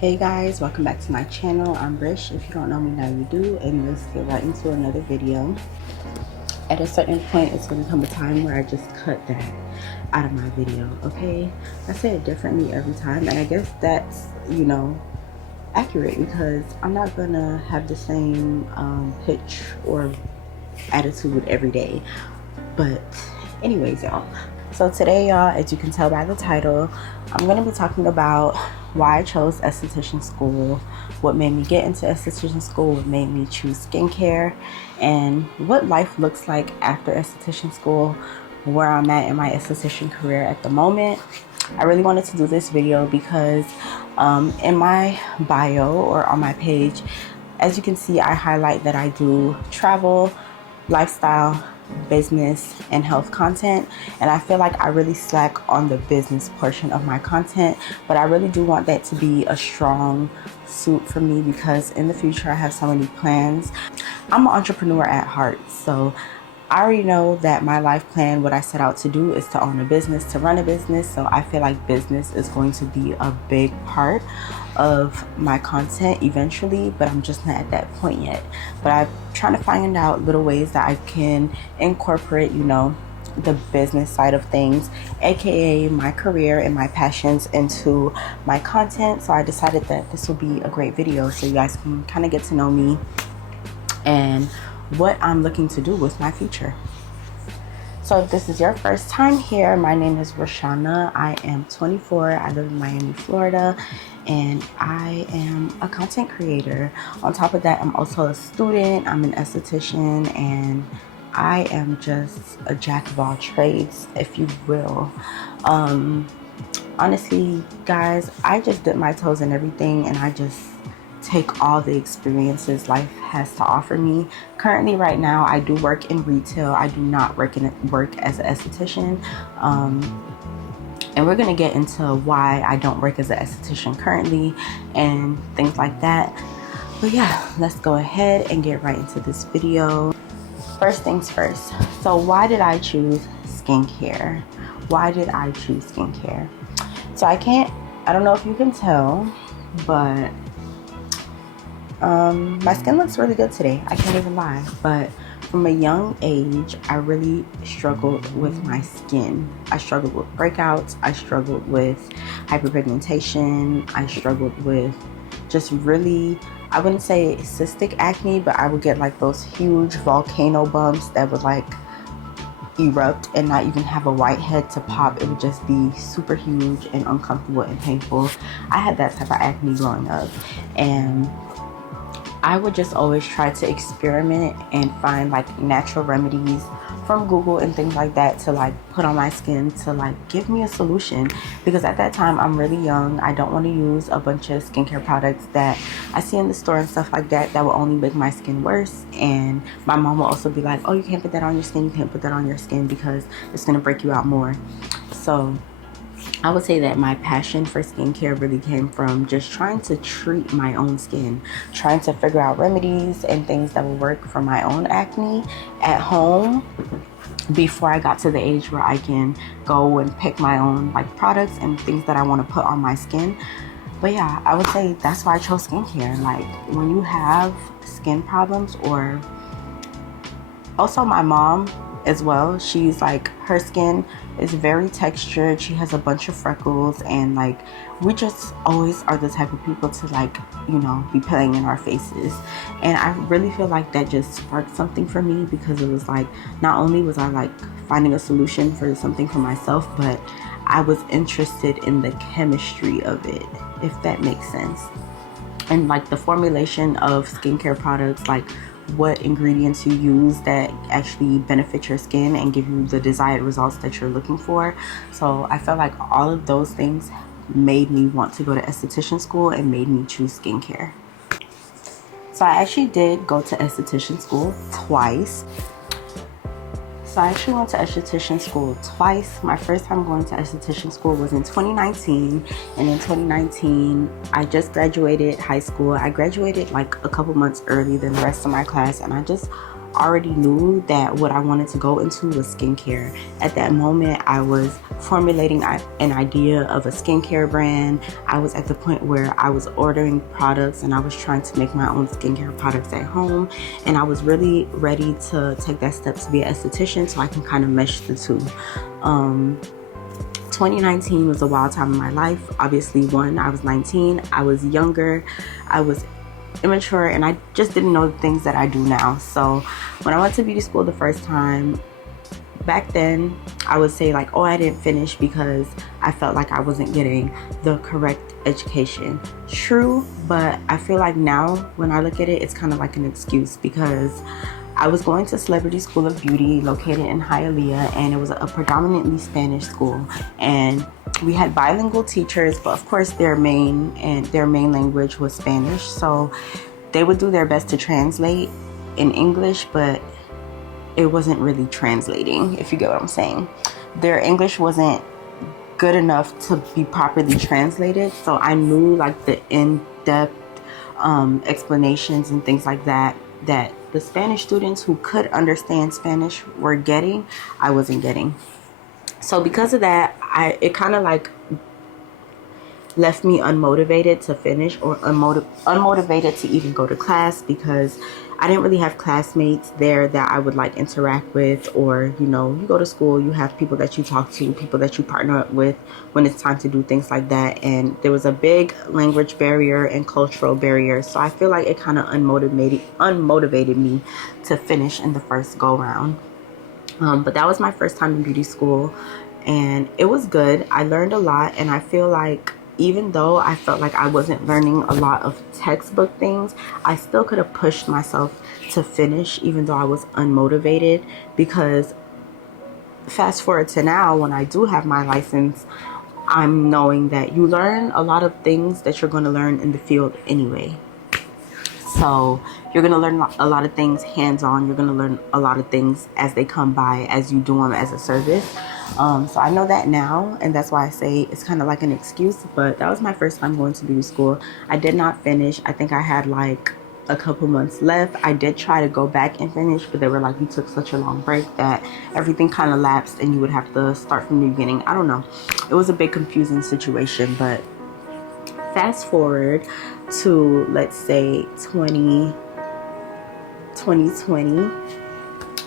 Hey guys, welcome back to my channel. I'm Rish. If you don't know me, now you do, and let's get right into another video. At a certain point, it's going to come a time where I just cut that out of my video, okay? I say it differently every time, and I guess that's, accurate, because I'm not going to have the same pitch or attitude every day. But anyways, y'all, so today, y'all, as you can tell by the title, I'm going to be talking about why I chose esthetician school, what made me get into esthetician school, what made me choose skincare, and what life looks like after esthetician school, where I'm at in my esthetician career at the moment. I really wanted to do this video because in my bio or on my page, as you can see, I highlight that I do travel, lifestyle, business, and health content, and I feel like I really slack on the business portion of my content, but I really do want that to be a strong suit for me because in the future I have so many plans. I'm an entrepreneur at heart, so I already know that my life plan, what I set out to do, is to own a business, to run a business. So I feel like business is going to be a big part of my content eventually, but I'm just not at that point yet. But I'm trying to find out little ways that I can incorporate, the business side of things, aka my career and my passions, into my content. So I decided that this will be a great video so you guys can kind of get to know me and what I'm looking to do with my future. So if this is your first time here, my name is Roshana. I am 24. I live in Miami, Florida, and I am a content creator. On top of that, I'm also a student. I'm an esthetician, and I am just a jack of all trades, if you will. Honestly, guys, I just dip my toes in everything, and I just take all the experiences life has to offer me. Currently, right now, I do work in retail. I do not work as an esthetician, and we're gonna get into why I don't work as an esthetician currently and things like that. But yeah, let's go ahead and get right into this video. First things first. So why did I choose skincare? Why did I choose skincare? So I don't know if you can tell, but my skin looks really good today. I can't even lie. But from a young age, I really struggled with my skin. I struggled with breakouts. I struggled with hyperpigmentation. I struggled with just really, I wouldn't say cystic acne, but I would get like those huge volcano bumps that would like erupt and not even have a whitehead to pop. It would just be super huge and uncomfortable and painful. I had that type of acne growing up, and I would just always try to experiment and find like natural remedies from Google and things like that to like put on my skin to like give me a solution, because at that time I'm really young. I don't want to use a bunch of skincare products that I see in the store and stuff like that will only make my skin worse. And my mom will also be like, oh, you can't put that on your skin, you can't put that on your skin because it's gonna break you out more. So I would say that my passion for skincare really came from just trying to treat my own skin, trying to figure out remedies and things that will work for my own acne at home before I got to the age where I can go and pick my own like products and things that I want to put on my skin. But yeah, I would say that's why I chose skincare. Like when you have skin problems, or also my mom as well, she's like, her skin is very textured. She has a bunch of freckles, and like we just always are the type of people to like, be playing in our faces. And I really feel like that just sparked something for me, because it was like, not only was I like finding a solution for something for myself, but I was interested in the chemistry of it, if that makes sense. And like the formulation of skincare products, like what ingredients you use that actually benefit your skin and give you the desired results that you're looking for. So I felt like all of those things made me want to go to esthetician school and made me choose skincare. So I actually did go to esthetician school twice. So I actually went to esthetician school twice. My first time going to esthetician school was in 2019. And in 2019, I just graduated high school. I graduated like a couple months early than the rest of my class. And I just already knew that what I wanted to go into was skincare. At that moment, I was formulating an idea of a skincare brand. I was at the point where I was ordering products and I was trying to make my own skincare products at home. And I was really ready to take that step to be an esthetician so I can kind of mesh the two. 2019 was a wild time in my life. Obviously, I was 19, I was younger, I was immature, and I just didn't know the things that I do now. So when I went to beauty school the first time, back then I would say like, oh, I didn't finish because I felt like I wasn't getting the correct education. True, but I feel like now when I look at it, it's kind of like an excuse, because I was going to Celebrity School of Beauty located in Hialeah, and it was a predominantly Spanish school, and we had bilingual teachers, but of course their main language was Spanish, so they would do their best to translate in English, but it wasn't really translating, if you get what I'm saying. Their English wasn't good enough to be properly translated, so I knew like the in-depth explanations and things like that the Spanish students who could understand Spanish were getting, I wasn't getting. So because of that, it kind of like left me unmotivated to finish, or unmotivated to even go to class, because I didn't really have classmates there that I would like interact with, or you go to school, you have people that you talk to, people that you partner up with when it's time to do things like that, and there was a big language barrier and cultural barrier, so I feel like it kind of unmotivated me to finish in the first go round. But that was my first time in beauty school, and it was good. I learned a lot, and I feel like even though I felt like I wasn't learning a lot of textbook things, I still could have pushed myself to finish even though I was unmotivated, because fast forward to now, when I do have my license, I'm knowing that you learn a lot of things that you're going to learn in the field anyway. So you're going to learn a lot of things hands-on. You're going to learn a lot of things as they come by, as you do them as a service. So I know that now, and that's why I say it's kind of like an excuse, but that was my first time going to beauty school. I did not finish. I think I had like a couple months left. I did try to go back and finish, but they were like, you took such a long break that everything kind of lapsed and you would have to start from the beginning. I don't know. It was a big confusing situation, but fast forward to, let's say, 2020.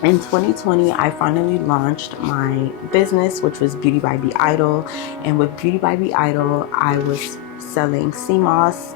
In 2020, I finally launched my business, which was Beauty by Be Idol. And with Beauty by Be Idol, I was selling sea moss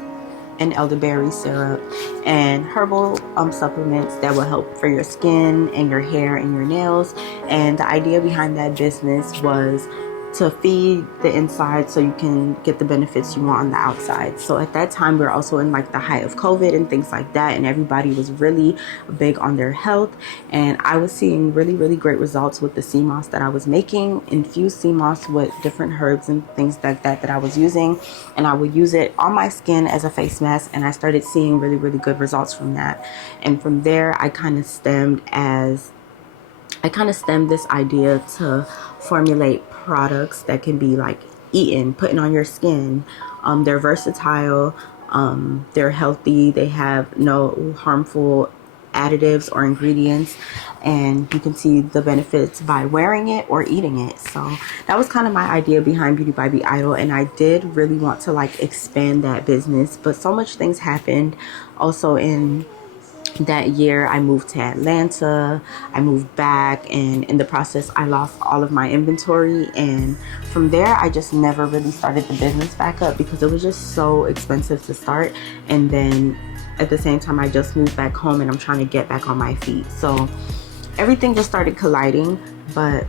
and elderberry syrup and herbal supplements that will help for your skin and your hair and your nails. And the idea behind that business was to feed the inside so you can get the benefits you want on the outside. So at that time, we were also in like the height of COVID and things like that, and everybody was really big on their health. And I was seeing really, really great results with the sea moss that I was making, infused sea moss with different herbs and things like that I was using. And I would use it on my skin as a face mask, and I started seeing really, really good results from that. And from there, I kind of stemmed this idea to formulate products that can be like eaten, putting on your skin. They're versatile, they're healthy, they have no harmful additives or ingredients, and you can see the benefits by wearing it or eating it. So that was kind of my idea behind Beauty by Be Idol, and I did really want to like expand that business, but so much things happened. Also in that year, I moved to Atlanta, I moved back, and in the process I lost all of my inventory, and from there I just never really started the business back up because it was just so expensive to start. And then at the same time, I just moved back home and I'm trying to get back on my feet, so everything just started colliding. But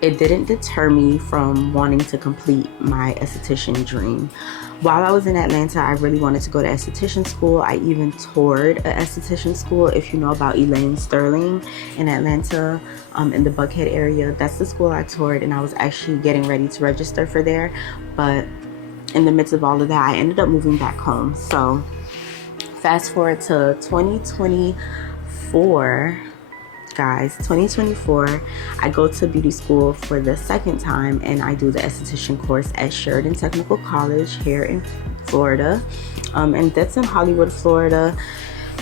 it didn't deter me from wanting to complete my esthetician dream. While I was in Atlanta, I really wanted to go to esthetician school. I even toured an esthetician school. If you know about Elaine Sterling in Atlanta, in the Buckhead area, that's the school I toured, and I was actually getting ready to register for there. But in the midst of all of that, I ended up moving back home. So fast forward to 2024. Guys, 2024, I go to beauty school for the second time, and I do the esthetician course at Sheridan Technical College here in Florida, and that's in Hollywood, Florida.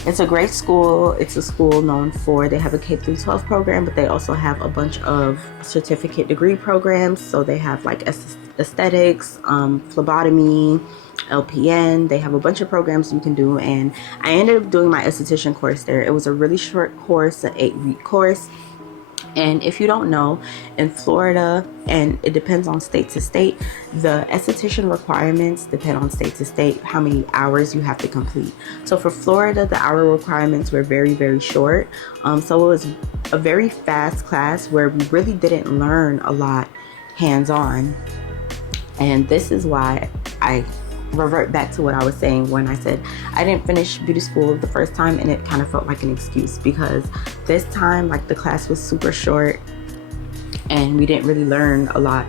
It's a great school. It's a school known for, they have a K through 12 program, but they also have a bunch of certificate degree programs. So they have like aesthetics, phlebotomy, LPN. They have a bunch of programs you can do, and I ended up doing my esthetician course there. It was a really short course, an 8-week course. And if you don't know, in Florida, and it depends on state to state, the esthetician requirements depend on state to state, how many hours you have to complete. So for Florida, the hour requirements were very, very short. So it was a very fast class where we really didn't learn a lot hands-on. And this is why I revert back to what I was saying when I said I didn't finish beauty school the first time, and it kind of felt like an excuse, because this time, like, the class was super short and we didn't really learn a lot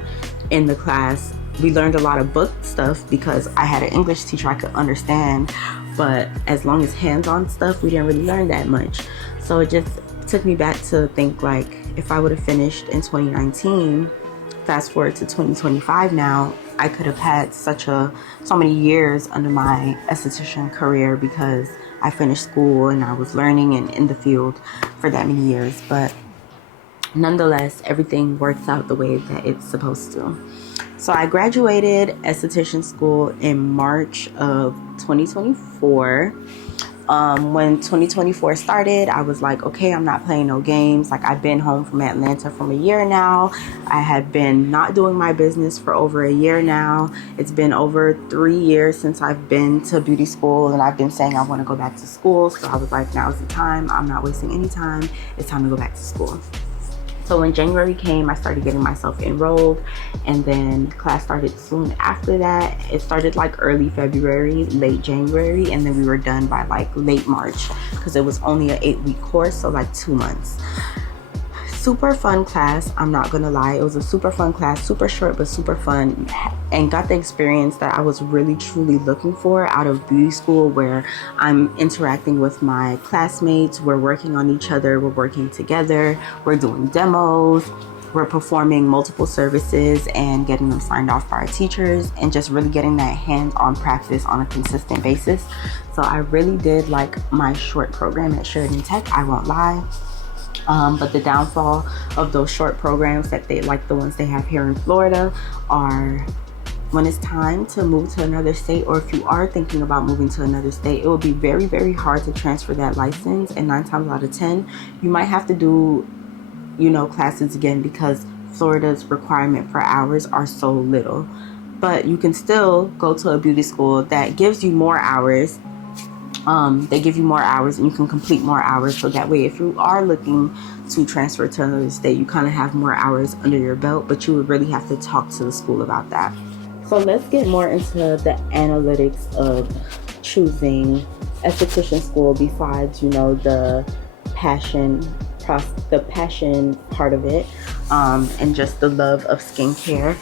in the class. We learned a lot of book stuff because I had an English teacher I could understand, but as long as hands-on stuff, we didn't really learn that much. So it just took me back to think, like, if I would have finished in 2019, fast forward to 2025 now, I could have had so many years under my esthetician career, because I finished school and I was learning and in the field for that many years. But nonetheless, everything works out the way that it's supposed to. So I graduated esthetician school in March of 2024. When 2024 started, I was like, okay, I'm not playing no games. Like, I've been home from Atlanta for a year now. I had been not doing my business for over a year now. It's been over 3 years since I've been to beauty school, and I've been saying I want to go back to school. So I was like, now's the time. I'm not wasting any time. It's time to go back to school. So when January came, I started getting myself enrolled, and then class started soon after that. It started like early February, late January, and then we were done by like late March, because it was only an 8-week course, so like 2 months. Super fun class, I'm not gonna lie. It was a super fun class, super short but super fun, and got the experience that I was really truly looking for out of beauty school, where I'm interacting with my classmates, we're working on each other, we're working together, we're doing demos, we're performing multiple services and getting them signed off by our teachers, and just really getting that hands-on practice on a consistent basis. So I really did like my short program at Sheridan Tech, I won't lie. But the downfall of those short programs, that they like the ones they have here in Florida, are when it's time to move to another state, or if you are thinking about moving to another state, it will be very, very hard to transfer that license. And 9 times out of 10, you might have to do, classes again, because Florida's requirement for hours are so little. But you can still go to a beauty school that gives you more hours. They give you more hours, and you can complete more hours, so that way if you are looking to transfer to another state, you kind of have more hours under your belt, but you would really have to talk to the school about that. So let's get more into the analytics of choosing esthetician school, besides the passion part of it, and just the love of skincare.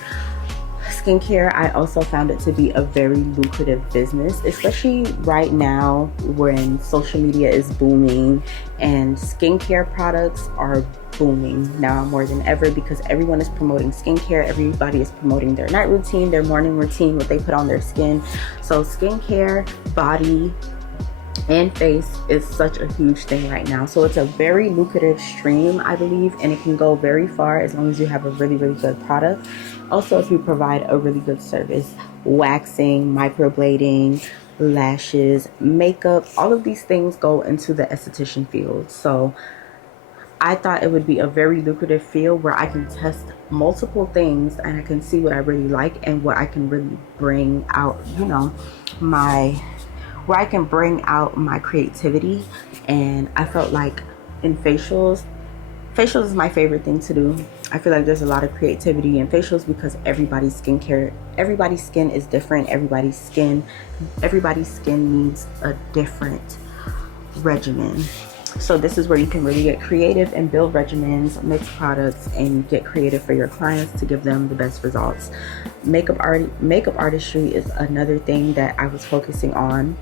I also found it to be a very lucrative business, especially right now when social media is booming and skincare products are booming now more than ever, because everyone is promoting skincare. Everybody is promoting their night routine, their morning routine, what they put on their skin. So skincare, body, and face is such a huge thing right now. So it's a very lucrative stream, I believe, and it can go very far as long as you have a really, really good product. Also, if you provide a really good service, waxing, microblading, lashes, makeup, all of these things go into the esthetician field. So I thought it would be a very lucrative field where I can test multiple things and I can see what I really like and what I can really bring out, where I can bring out my creativity. And I felt like in facials is my favorite thing to do. I feel like there's a lot of creativity in facials, because everybody's skin is different. Everybody's skin needs a different regimen. So this is where you can really get creative and build regimens, mix products, and get creative for your clients to give them the best results. Makeup artistry is another thing that I was focusing on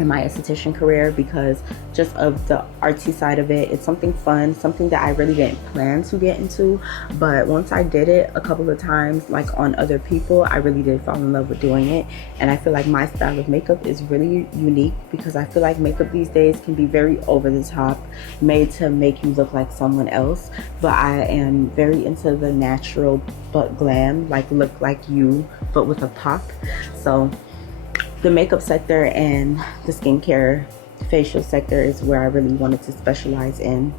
in my esthetician career because just of the artsy side of it. It's something fun, something that I really didn't plan to get into, but once I did it a couple of times, like on other people, I really did fall in love with doing it. And I feel like my style of makeup is really unique because I feel like makeup these days can be very over the top, made to make you look like someone else, but I am very into the natural but glam, like look like you but with a pop. So the makeup sector and the skincare facial sector is where I really wanted to specialize in.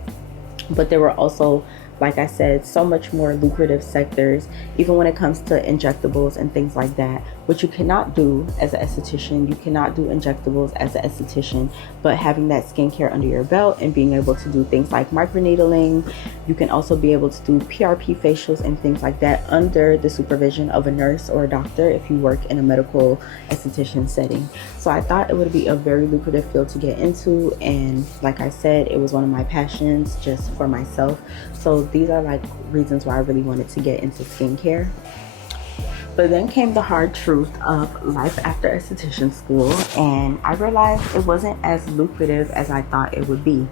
But there were also, like I said, so much more lucrative sectors, even when it comes to injectables and things like that, which you cannot do as an esthetician. You cannot do injectables as an esthetician, but having that skincare under your belt and being able to do things like microneedling, you can also be able to do PRP facials and things like that under the supervision of a nurse or a doctor if you work in a medical esthetician setting. So I thought it would be a very lucrative field to get into, and like I said, it was one of my passions just for myself. So these are like reasons why I really wanted to get into skincare. But then came the hard truth of life after esthetician school, and I realized it wasn't as lucrative as I thought it would be.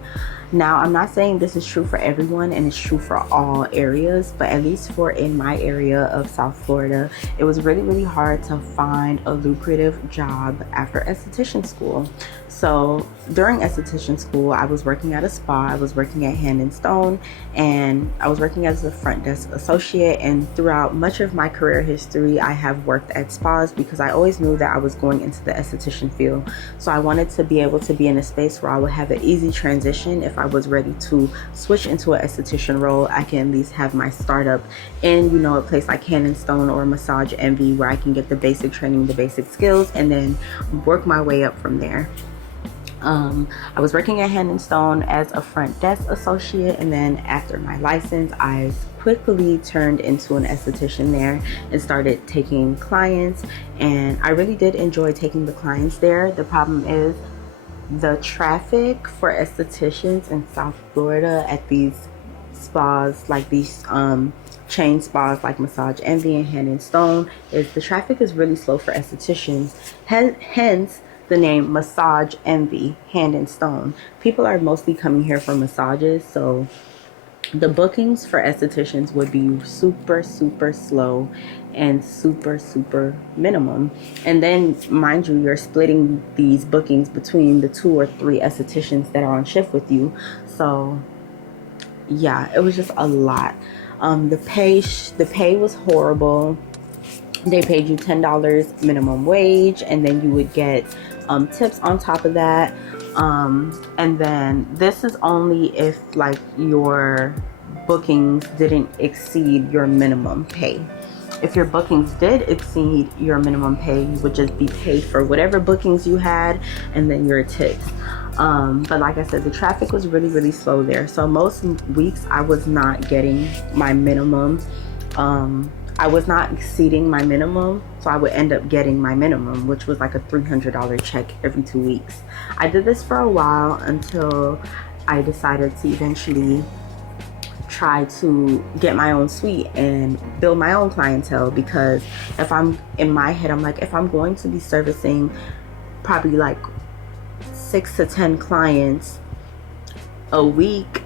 Now, I'm not saying this is true for everyone and it's true for all areas, but at least for in my area of South Florida, it was really, really hard to find a lucrative job after esthetician school. So during esthetician school, I was working at a spa, I was working at Hand and Stone, and I was working as a front desk associate. And throughout much of my career history, I have worked at spas because I always knew that I was going into the esthetician field. So I wanted to be able to be in a space where I would have an easy transition. If I was ready to switch into an esthetician role, I can at least have my startup in, you know, a place like Hand and Stone or Massage Envy, where I can get the basic training, the basic skills, and then work my way up from there. I was working at Hand and Stone as a front desk associate, and then after my license, I quickly turned into an esthetician there and started taking clients, and I really did enjoy taking the clients there. The problem is the traffic for estheticians in South Florida at these spas, like these chain spas like Massage Envy and Hand and Stone, is the traffic is really slow for estheticians. Hence the name Massage Envy, Hand and Stone. People are mostly coming here for massages, so the bookings for estheticians would be super, super slow and super, super minimum. And then, mind you, you're splitting these bookings between the 2 or 3 estheticians that are on shift with you. So yeah, it was just a lot. The pay was horrible. They paid you $10 minimum wage, and then you would get tips on top of that. And then this is only if like your bookings didn't exceed your minimum pay. If your bookings did exceed your minimum pay, you would just be paid for whatever bookings you had and then your tips. But like I said, the traffic was really, really slow there. So most weeks I was not getting my minimum. I was not exceeding my minimum, so I would end up getting my minimum, which was like a $300 check every 2 weeks. I did this for a while until I decided to eventually try to get my own suite and build my own clientele, because if I'm in my head, I'm like, if I'm going to be servicing probably like 6 to 10 clients a week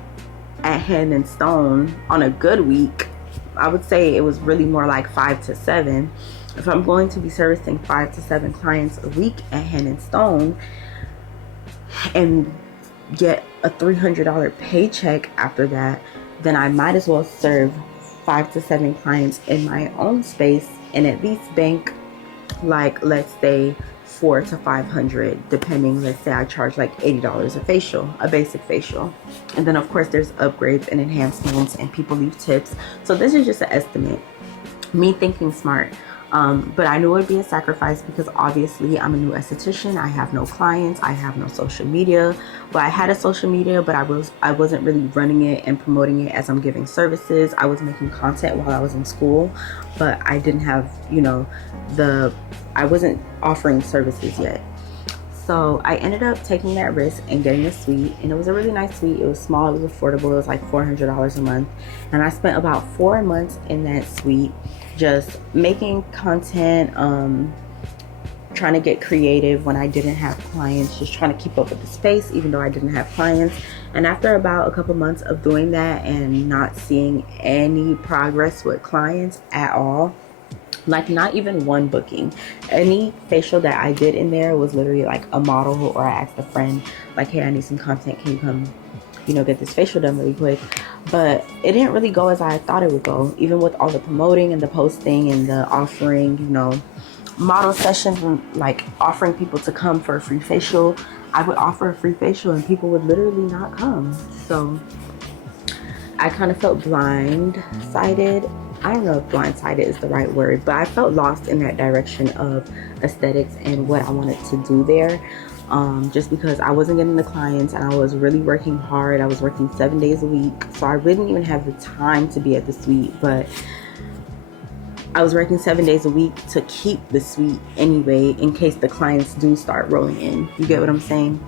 at Hand and Stone on a good week, I would say it was really more like 5 to 7. If I'm going to be servicing 5 to 7 clients a week at Hand and Stone and get a $300 paycheck after that, then I might as well serve 5 to 7 clients in my own space and at least bank like, let's say, $400 to $500, depending. Let's say I charge like $80 a facial, a basic facial, and then of course there's upgrades and enhancements and people leave tips. So this is just an estimate, me thinking smart. But I knew it would be a sacrifice because obviously I'm a new esthetician. I have no clients, I have no social media. Well, I had a social media, but I wasn't really running it and promoting it as I'm giving services. I was making content while I was in school, but I didn't have, you know, I wasn't offering services yet. So I ended up taking that risk and getting a suite, and it was a really nice suite. It was small, it was affordable, it was like $400 a month, and I spent about 4 months in that suite just making content, trying to get creative when I didn't have clients, just trying to keep up with the space even though I didn't have clients. And after about a couple months of doing that and not seeing any progress with clients at all, like not even one booking, any facial that I did in there was literally like a model, or I asked a friend like, hey, I need some content, can you come, you know, get this facial done really quick. But it didn't really go as I thought it would go, even with all the promoting and the posting and the offering, you know, model sessions and like offering people to come for a free facial. I would offer a free facial and people would literally not come. So I kind of felt blindsided. I don't know if blindsided is the right word, but I felt lost in that direction of aesthetics and what I wanted to do there. Just because I wasn't getting the clients and I was really working hard. I was working 7 days a week, so I wouldn't even have the time to be at the suite, but I was working 7 days a week to keep the suite anyway, in case the clients do start rolling in. You get what I'm saying?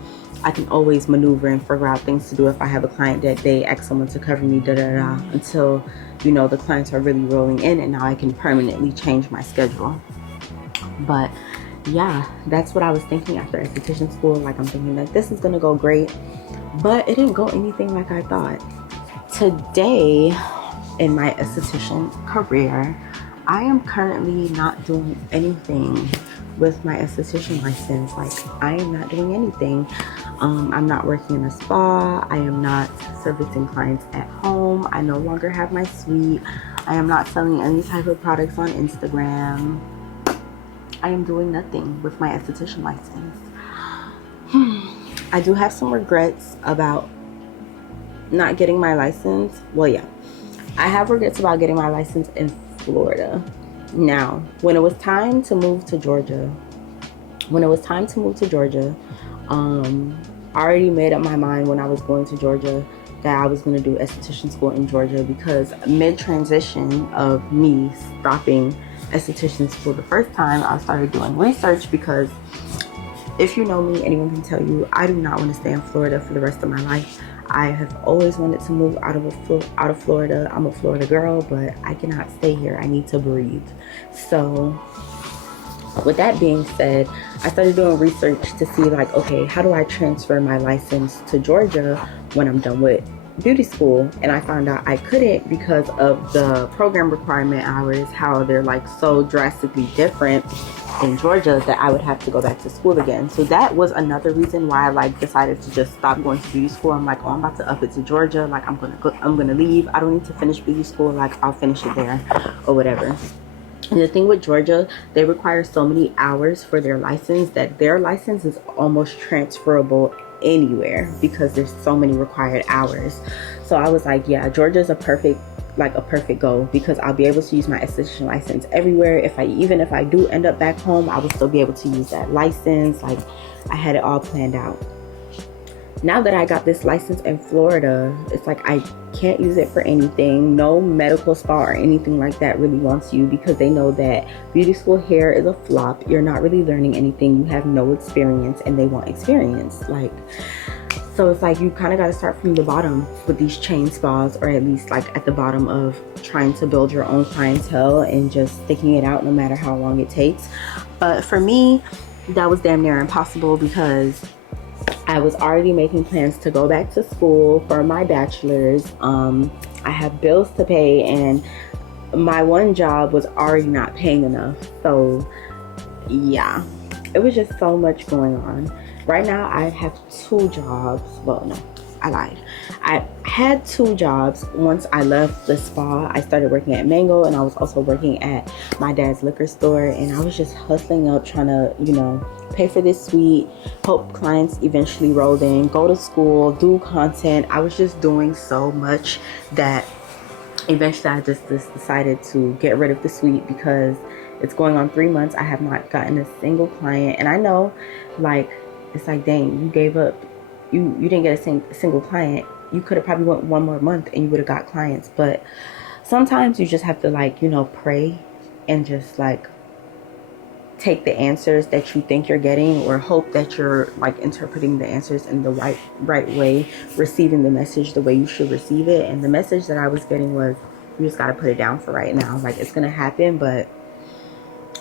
I can always maneuver and figure out things to do if I have a client that day, ask someone to cover me, until, you know, the clients are really rolling in, and now I can permanently change my schedule. But yeah, that's what I was thinking after esthetician school. Like, I'm thinking that this is gonna go great, but it didn't go anything like I thought. Today in my esthetician career, I am currently not doing anything with my esthetician license. Like, I am not doing anything. I'm not working in a spa. I am not servicing clients at home. I no longer have my suite. I am not selling any type of products on Instagram. I am doing nothing with my esthetician license. I do have some regrets about not getting my license. Well, yeah, I have regrets about getting my license in Florida. Now, when it was time to move to Georgia, I already made up my mind when I was going to Georgia that I was going to do esthetician school in Georgia, because mid-transition of me stopping esthetician school the first time, I started doing research, because if you know me, anyone can tell you I do not want to stay in Florida for the rest of my life. I have always wanted to move out of Florida. I'm a Florida girl, but I cannot stay here. I need to breathe. So with that being said, I started doing research to see like, okay, how do I transfer my license to Georgia when I'm done with beauty school? And I found out I couldn't because of the program requirement hours, how they're like so drastically different in Georgia that I would have to go back to school again. So that was another reason why I like decided to just stop going to beauty school. I'm like, oh, I'm about to up it to Georgia. Like, I'm gonna leave. I don't need to finish beauty school. Like, I'll finish it there or whatever. And the thing with Georgia, they require so many hours for their license that their license is almost transferable anywhere because there's so many required hours. So I was like, yeah, Georgia's a perfect go, because I'll be able to use my esthetician license everywhere. Even if I do end up back home, I will still be able to use that license. Like, I had it all planned out. Now that I got this license in Florida, it's like I can't use it for anything. No medical spa or anything like that really wants you, because they know that beauty school here is a flop. You're not really learning anything. You have no experience, and they want experience. Like, so it's like you kind of got to start from the bottom with these chain spas, or at least like at the bottom of trying to build your own clientele and just sticking it out no matter how long it takes. But for me, that was damn near impossible, because I was already making plans to go back to school for my bachelor's. I have bills to pay, and my one job was already not paying enough. So yeah, it was just so much going on. Right now I have 2 jobs. Well, no, I lied. I had 2 jobs. Once I left the spa, I started working at Mango, and I was also working at my dad's liquor store, and I was just hustling up, trying to, you know, pay for this suite, hope clients eventually rolled in, go to school, do content. I was just doing so much that eventually I just decided to get rid of the suite, because it's going on 3 months. I have not gotten a single client, and I know, like, it's like, dang, you gave up. You didn't get a single client. You could have probably went 1 more month and you would have got clients. But sometimes you just have to, like, you know, pray and just like take the answers that you think you're getting, or hope that you're like interpreting the answers in the right way, receiving the message the way you should receive it. And the message that I was getting was, you just got to put it down for right now. Like, it's gonna happen, but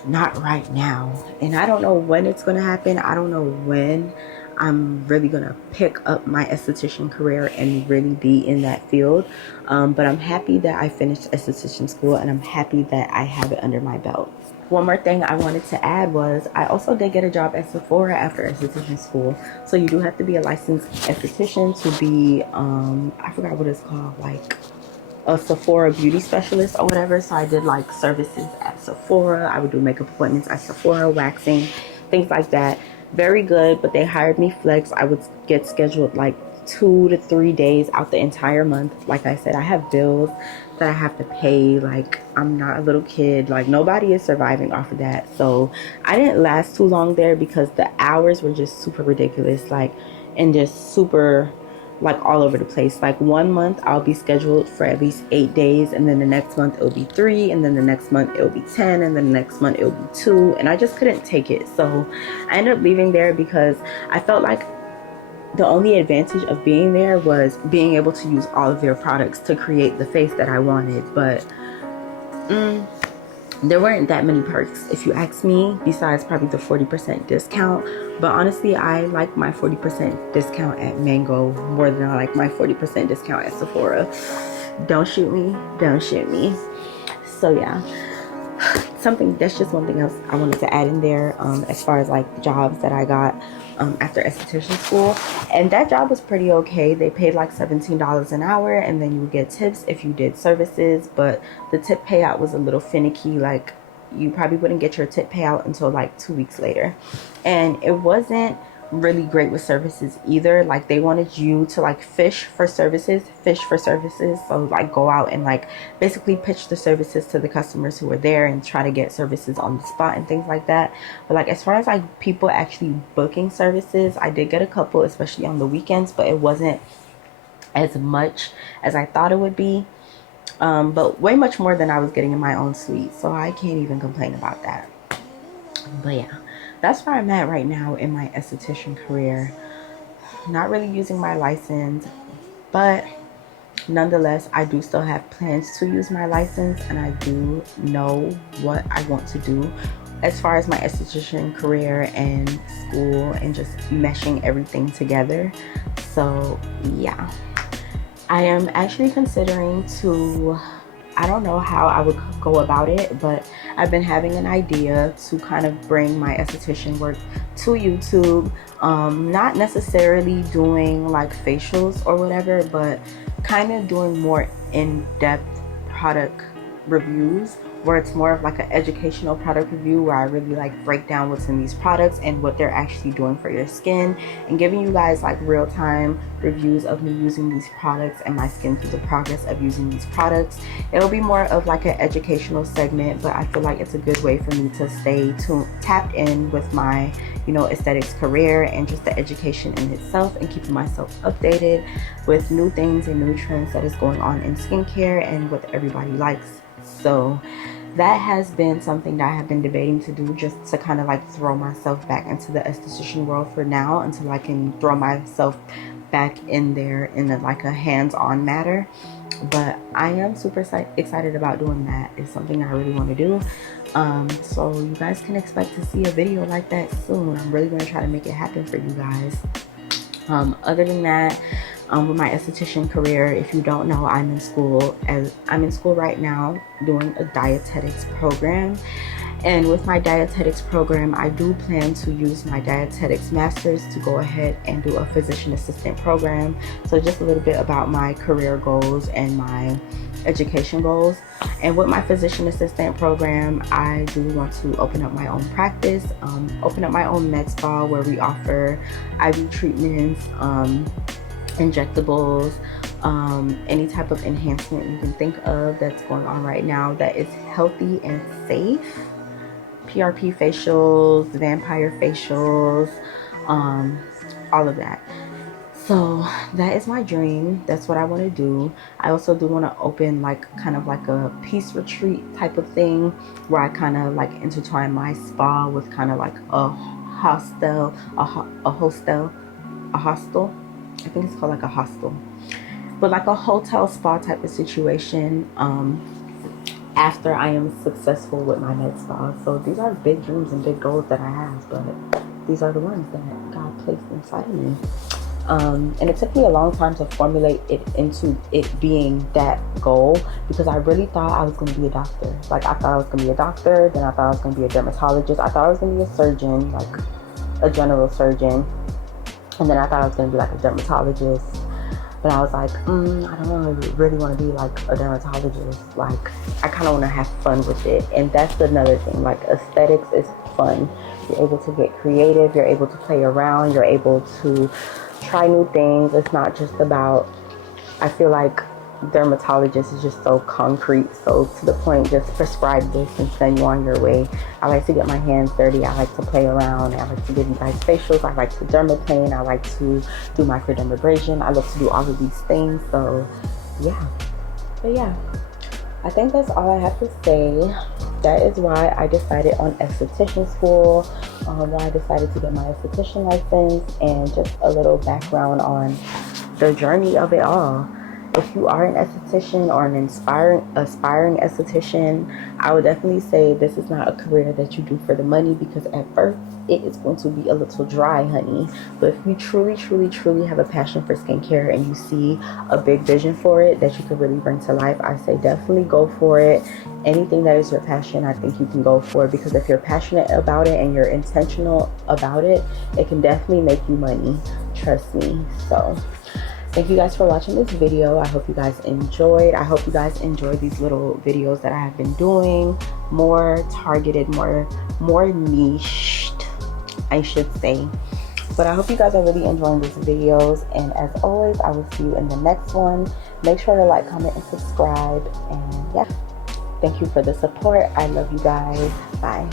not right now. And I don't know when it's going to happen. I don't know when I'm really going to pick up my esthetician career and really be in that field. But I'm happy that I finished esthetician school, and I'm happy that I have it under my belt. One more thing I wanted to add was I also did get a job at Sephora after esthetician school. So you do have to be a licensed esthetician to be, I forgot what it's called, like a Sephora beauty specialist or whatever. So I did like services at Sephora. I would do makeup appointments at Sephora, waxing, things like that. Very good, but they hired me flex. I would get scheduled like 2 to 3 days out the entire month. Like I said, I have bills that I have to pay. Like, I'm not a little kid. Like, nobody is surviving off of that. So I didn't last too long there because the hours were just super ridiculous, like, and just super like all over the place. Like 1 month I'll be scheduled for at least 8 days, and then the next month it'll be 3, and then the next month it'll be 10, and then the next month it'll be 2, and I just couldn't take it. So I ended up leaving there because I felt like the only advantage of being there was being able to use all of their products to create the face that I wanted. But there weren't that many perks, if you ask me, besides probably the 40% discount. But honestly, I like my 40% discount at Mango more than I like my 40% discount at Sephora. Don't shoot me, don't shoot me. So yeah, that's just one thing else I wanted to add in there, as far as like jobs that I got after esthetician school. And that job was pretty okay. They paid like $17 an hour, and then you would get tips if you did services, but the tip payout was a little finicky. Like, you probably wouldn't get your tip payout until like 2 weeks later. And it wasn't really great with services either. Like, they wanted you to like fish for services. So like go out and like basically pitch the services to the customers who were there and try to get services on the spot and things like that. But like, as far as like people actually booking services, I did get a couple, especially on the weekends, but it wasn't as much as I thought it would be. But way much more than I was getting in my own suite, so I can't even complain about that. But yeah, that's where I'm at right now in my esthetician career. Not really using my license, but nonetheless, I do still have plans to use my license, and I do know what I want to do as far as my esthetician career and school and just meshing everything together. So yeah, I am actually considering to, I don't know how I would go about it, but I've been having an idea to kind of bring my esthetician work to YouTube. Not necessarily doing like facials or whatever, but kind of doing more in-depth product reviews, where it's more of like an educational product review, where I really like break down what's in these products and what they're actually doing for your skin, and giving you guys like real-time reviews of me using these products and my skin through the progress of using these products. It'll be more of like an educational segment, but I feel like it's a good way for me to stay tapped in with my, you know, aesthetics career and just the education in itself, and keeping myself updated with new things and new trends that is going on in skincare and what everybody likes. So that has been something that I have been debating to do, just to kind of like throw myself back into the esthetician world for now, until I can throw myself back in there in like a hands-on matter. But I am super excited about doing that. It's something I really want to do. So you guys can expect to see a video like that soon. I'm really going to try to make it happen for you guys. Other than that, with my esthetician career, if you don't know, I'm in school right now doing a dietetics program. And with my dietetics program, I do plan to use my dietetics master's to go ahead and do a physician assistant program. So just a little bit about my career goals and my education goals. And with my physician assistant program, I do want to open up my own practice, open up my own med spa, where we offer IV treatments, injectables, any type of enhancement you can think of that's going on right now that is healthy and safe. PRP facials, vampire facials, all of that. So that is my dream. That's what I want to do. I also do want to open like kind of like a peace retreat type of thing, where I kind of like intertwine my spa with kind of like a hostel. I think it's called like a hostel, but like a hotel spa type of situation. after I am successful with my med spa. So these are big dreams and big goals that I have, but these are the ones that God placed inside of me. And it took me a long time to formulate it into it being that goal, because I really thought I was going to be a doctor. Like, I thought I was going to be a doctor, then I thought I was going to be a dermatologist, I thought I was going to be a surgeon, like a general surgeon, and then I thought I was going to be like a dermatologist. But I was like, I don't really want to be like a dermatologist. Like, I kind of want to have fun with it. And that's another thing. Like, aesthetics is fun. You're able to get creative. You're able to play around. You're able to try new things. It's not just about, I feel like dermatologist is just so concrete, so to the point, just prescribe this and send you on your way. I like to get my hands dirty. I like to play around. I like to give you guys facials. I like to dermaplane. I like to do microdermabrasion. I love to do all of these things. So yeah, but yeah, I think that's all I have to say. That is why I decided on esthetician school, why I decided to get my esthetician license, and just a little background on the journey of it all. If you are an esthetician or an aspiring esthetician, I would definitely say this is not a career that you do for the money, because at first it is going to be a little dry, honey. But if you truly have a passion for skincare and you see a big vision for it that you could really bring to life, I say definitely go for it. Anything that is your passion, I think you can go for it, because if you're passionate about it and you're intentional about it, it can definitely make you money. Trust me. So thank you guys for watching this video. I hope you guys enjoyed. I hope you guys enjoyed these little videos that I have been doing. More targeted, more niched, I should say. But I hope you guys are really enjoying these videos. And as always, I will see you in the next one. Make sure to like, comment, and subscribe. And yeah, thank you for the support. I love you guys. Bye.